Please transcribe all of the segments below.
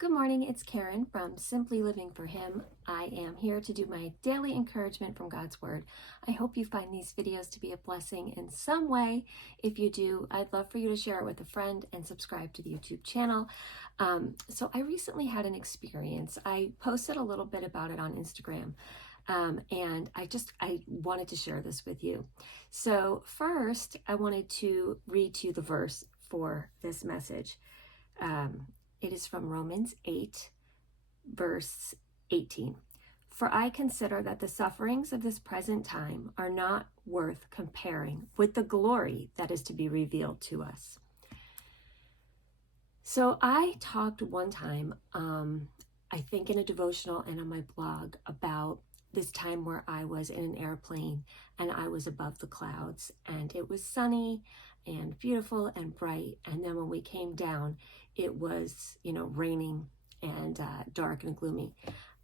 Good morning, it's Karen from Simply Living for Him. I am here to do my daily encouragement from God's Word. I hope you find these videos to be a blessing in some way. If you do, I'd love for you to share it with a friend and subscribe to the YouTube channel. So I recently had an experience. I posted a little bit about it on Instagram. And I wanted to share this with you. So first, I wanted to read to you the verse for this message. It is from Romans 8, verse 18. For I consider that the sufferings of this present time are not worth comparing with the glory that is to be revealed to us. So I talked one time, I think in a devotional and on my blog, about this time where I was in an airplane and I was above the clouds and it was sunny and beautiful and bright. And then when we came down, it was, raining and dark and gloomy.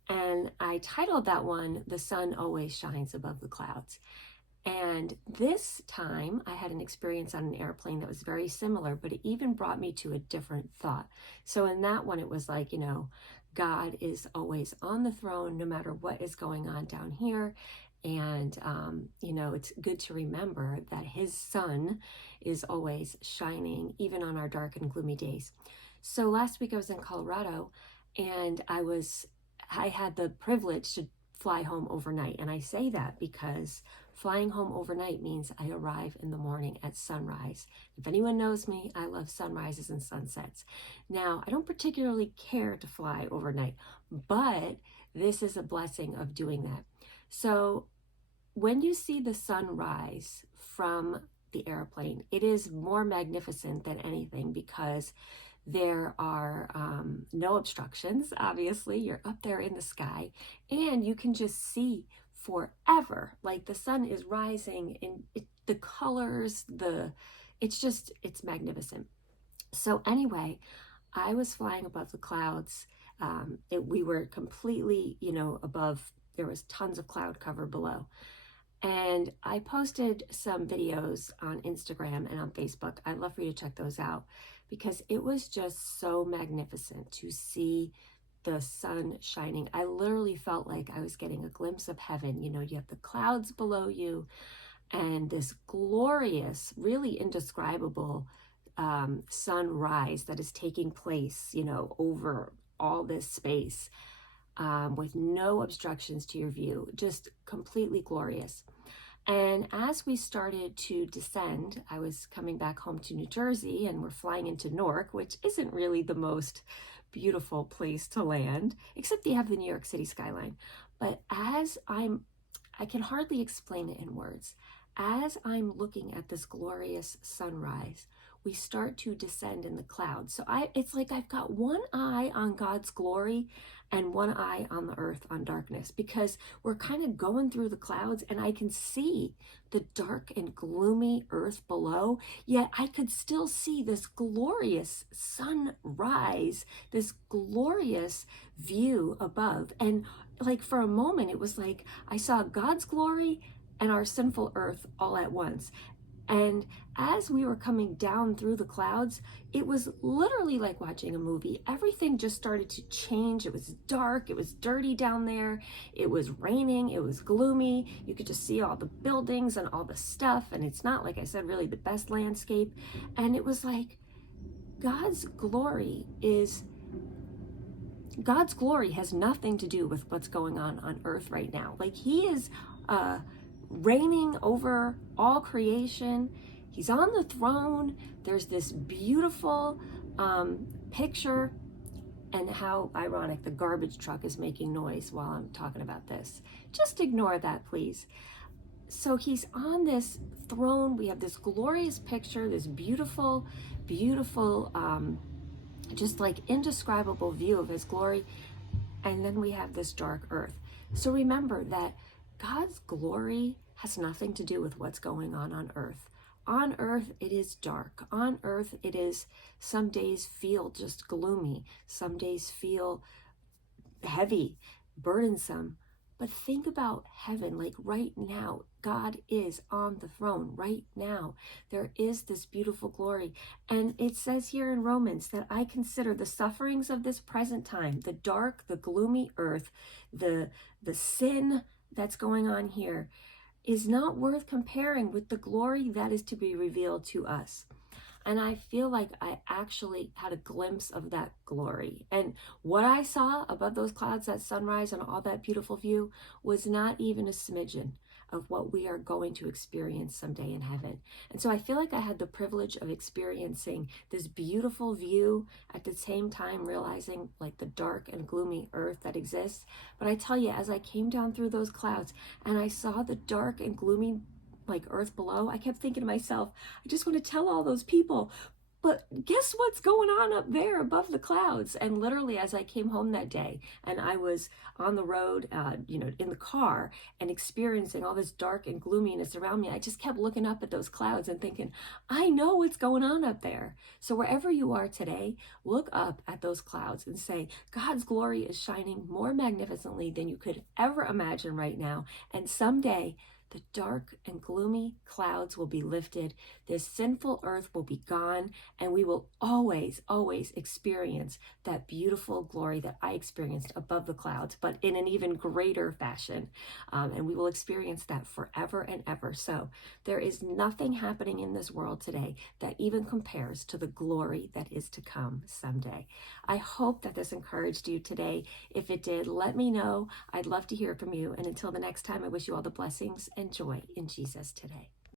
And I titled that one, "The Sun Always Shines Above the Clouds." And this time I had an experience on an airplane that was very similar, but it even brought me to a different thought. So in that one, it was like, God is always on the throne, no matter what is going on down here. And, it's good to remember that his sun is always shining, even on our dark and gloomy days. So last week I was in Colorado and I had the privilege to fly home overnight. And I say that because flying home overnight means I arrive in the morning at sunrise. If anyone knows me, I love sunrises and sunsets. Now, I don't particularly care to fly overnight, but this is a blessing of doing that. So when you see the sun rise from the airplane, it is more magnificent than anything because there are no obstructions. Obviously, you're up there in the sky and you can just see forever. Like the sun is rising and the colors, it's magnificent. So anyway, I was flying above the clouds. We were completely, above. There was tons of cloud cover below. And I posted some videos on Instagram and on Facebook. I'd love for you to check those out because it was just so magnificent to see the sun shining. I literally felt like I was getting a glimpse of heaven. You have the clouds below you and this glorious, really indescribable sunrise that is taking place, over all this space. With no obstructions to your view, just completely glorious. And as we started to descend, I was coming back home to New Jersey and we're flying into Newark, which isn't really the most beautiful place to land, except you have the New York City skyline. But I can hardly explain it in words. As I'm looking at this glorious sunrise, we start to descend in the clouds. So it's like I've got one eye on God's glory and one eye on the earth on darkness, because we're kind of going through the clouds and I can see the dark and gloomy earth below, yet I could still see this glorious sunrise, this glorious view above. And like for a moment, it was like I saw God's glory and our sinful earth all at once. And as we were coming down through the clouds, it was literally like watching a movie. Everything just started to change. It was dark. It was dirty down there. It was raining. It was gloomy. You could just see all the buildings and all the stuff. And it's not, like I said, really the best landscape. And it was like God's glory has nothing to do with what's going on earth right now. Like he is reigning over all creation. He's on the throne. There's this beautiful picture, and how ironic the garbage truck is making noise while I'm talking about this. Just ignore that, please. So he's on this throne. We have this glorious picture, this beautiful, beautiful, just like indescribable view of his glory. And then we have this dark earth. So remember that God's glory has nothing to do with what's going on earth. On earth, it is dark. On earth, it is, some days feel just gloomy. Some days feel heavy, burdensome. But think about heaven, like right now, God is on the throne right now. There is this beautiful glory. And it says here in Romans that I consider the sufferings of this present time, the dark, the gloomy earth, the sin that's going on here, is not worth comparing with the glory that is to be revealed to us. And I feel like I actually had a glimpse of that glory. And what I saw above those clouds, that sunrise and all that beautiful view, was not even a smidgen of what we are going to experience someday in heaven. And so I feel like I had the privilege of experiencing this beautiful view at the same time realizing like the dark and gloomy earth that exists. But I tell you, as I came down through those clouds and I saw the dark and gloomy like earth below, I kept thinking to myself, I just want to tell all those people, but guess what's going on up there above the clouds? And literally, as I came home that day and I was on the road, in the car and experiencing all this dark and gloominess around me, I just kept looking up at those clouds and thinking, I know what's going on up there. So wherever you are today, look up at those clouds and say, God's glory is shining more magnificently than you could ever imagine right now. And someday, the dark and gloomy clouds will be lifted, this sinful earth will be gone, and we will always, always experience that beautiful glory that I experienced above the clouds, but in an even greater fashion. And we will experience that forever and ever. So there is nothing happening in this world today that even compares to the glory that is to come someday. I hope that this encouraged you today. If it did, let me know. I'd love to hear from you. And until the next time, I wish you all the blessings and joy in Jesus today.